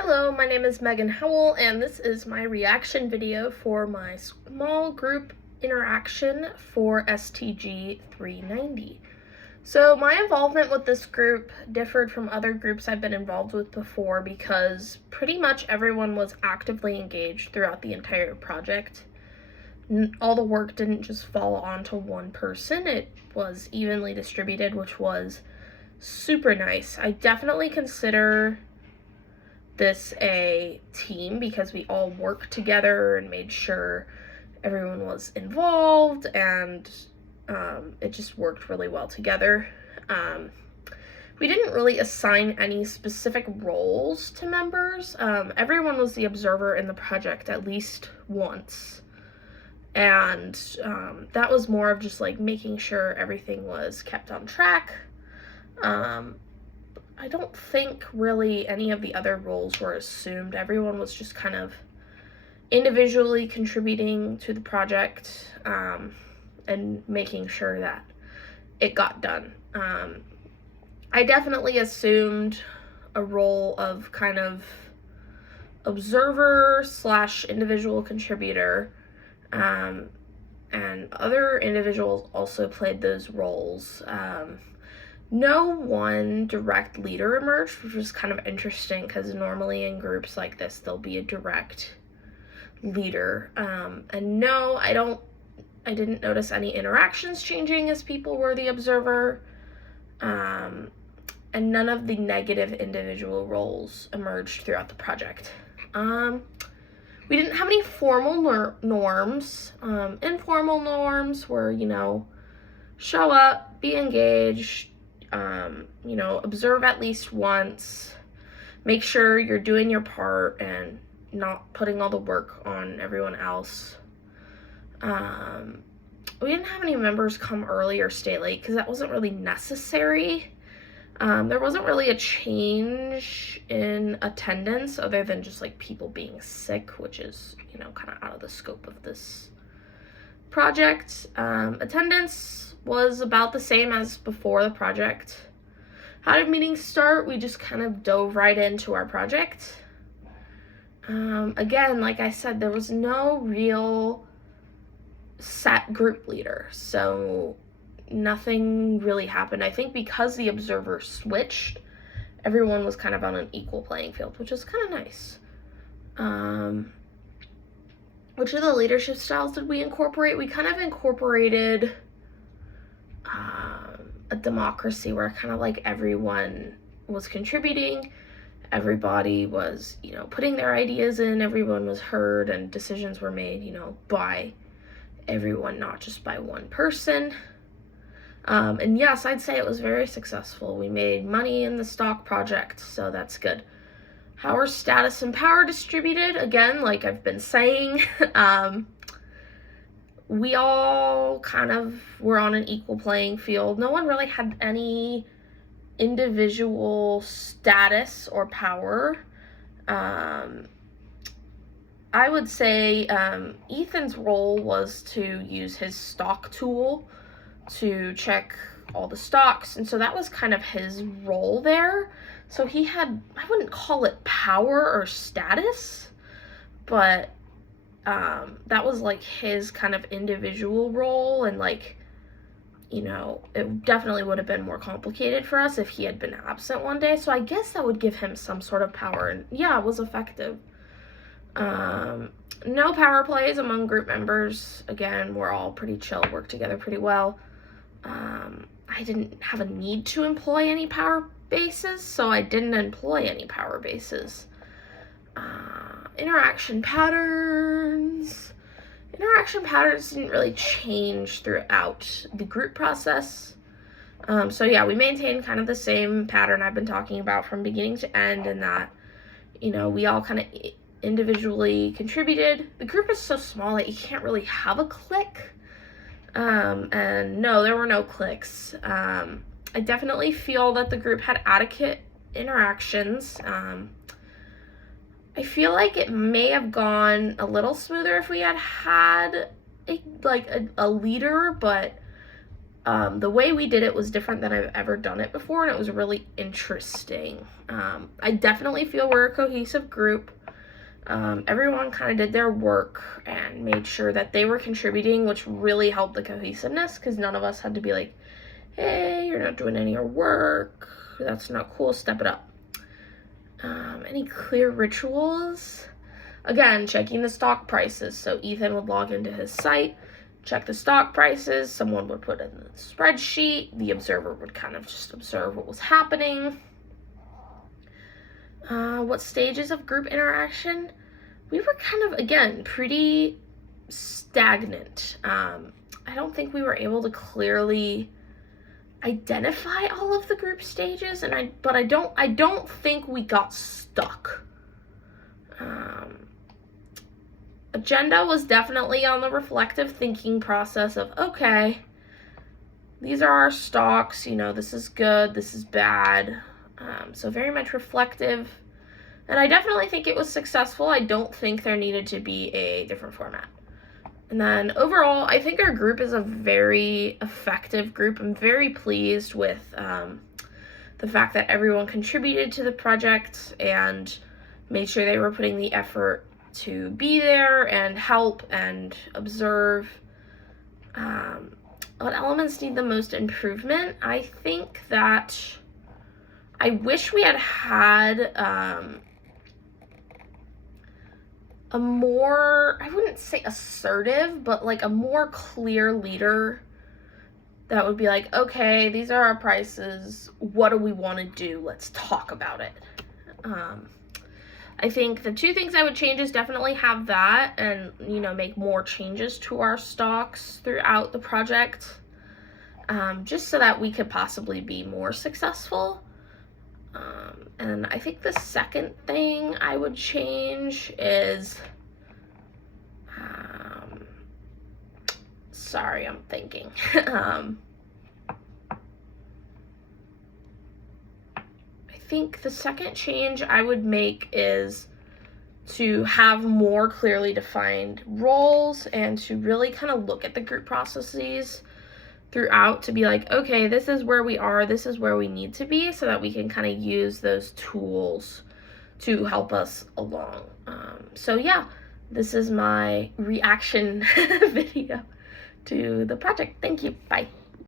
Hello, my name is Megan Howell, and this is my reaction video for my small group interaction for STG-390. So my involvement with this group differed from other groups I've been involved with before because pretty much everyone was actively engaged throughout the entire project. All the work didn't just fall onto one person, it was evenly distributed, which was super nice. I definitely consider this a team because we all worked together and made sure everyone was involved, and it just worked really well together. We didn't really assign any specific roles to members. Everyone was the observer in the project at least once, and that was more of just like making sure everything was kept on track. I don't think really any of the other roles were assumed. Everyone was just kind of individually contributing to the project and making sure that it got done. I definitely assumed a role of kind of observer slash individual contributor, and other individuals also played those roles. No one direct leader emerged, which was kind of interesting because normally in groups like this, there'll be a direct leader. And no, I didn't notice any interactions changing as people were the observer. And none of the negative individual roles emerged throughout the project. We didn't have any formal norms. Informal norms were, show up, be engaged, observe at least once, make sure you're doing your part and not putting all the work on everyone else. We didn't have any members come early or stay late because that wasn't really necessary. There wasn't really a change in attendance other than just like people being sick, which is, kind of out of the scope of this project. Attendance was about the same as before the project. How did meetings start? We just kind of dove right into our project. Again, like I said, there was no real set group leader, so nothing really happened. I think because the observer switched, everyone was kind of on an equal playing field, which is kind of nice. Which of the leadership styles did we incorporate? We kind of incorporated a democracy where kind of like everyone was contributing, everybody was, putting their ideas in, everyone was heard, and decisions were made, by everyone, not just by one person. And yes, I'd say it was very successful. We made money in the stock project, so that's good. How are status and power distributed? Again, like I've been saying, we all kind of were on an equal playing field. No one really had any individual status or power. I would say Ethan's role was to use his stock tool to check all the stocks, and so that was kind of his role there. So he had, I wouldn't call it power or status, but that was like his kind of individual role, and it definitely would have been more complicated for us if he had been absent one day. So I guess that would give him some sort of power, and yeah, it was effective. No power plays among group members. Again, we're all pretty chill, work together pretty well. I didn't have a need to employ any power bases, so I didn't employ any power bases. Interaction patterns. Interaction patterns didn't really change throughout the group process. So yeah, we maintained kind of the same pattern I've been talking about from beginning to end, in that, we all kind of individually contributed. The group is so small that you can't really have a clique. And no, there were no cliques. I definitely feel that the group had adequate interactions. I feel like it may have gone a little smoother if we had a leader, but The way we did it was different than I've ever done it before, and it was really interesting. I definitely feel we're a cohesive group. Everyone kind of did their work and made sure that they were contributing, which really helped the cohesiveness, because none of us had to be like, hey, you're not doing any of your work, that's not cool, step it up. Any clear rituals? Again, checking the stock prices. So Ethan would log into his site, check the stock prices, someone would put it in the spreadsheet, the observer would kind of just observe what was happening. What stages of group interaction? We were kind of, again, pretty stagnant. I don't think we were able to clearly identify all of the group stages, but I don't think we got stuck. Agenda was definitely on the reflective thinking process of, okay, these are our stocks, you know, this is good, this is bad. So very much reflective. And I definitely think it was successful. I don't think there needed to be a different format. And then overall, I think our group is a very effective group. I'm very pleased with the fact that everyone contributed to the project and made sure they were putting the effort to be there and help and observe. What elements need the most improvement? I think that I wish we had a more, I wouldn't say assertive, but like a more clear leader that would be like, okay, these are our prices, what do we want to do? Let's talk about it. I think the two things I would change is definitely have that and, you know, make more changes to our stocks throughout the project, just so that we could possibly be more successful. And I think the second thing I would change is, sorry, I'm thinking. I think the second change I would make is to have more clearly defined roles and to really kind of look at the group processes throughout to be like, okay, this is where we are, this is where we need to be, so that we can kind of use those tools to help us along. So yeah, this is my reaction video to the project. Thank you. Bye.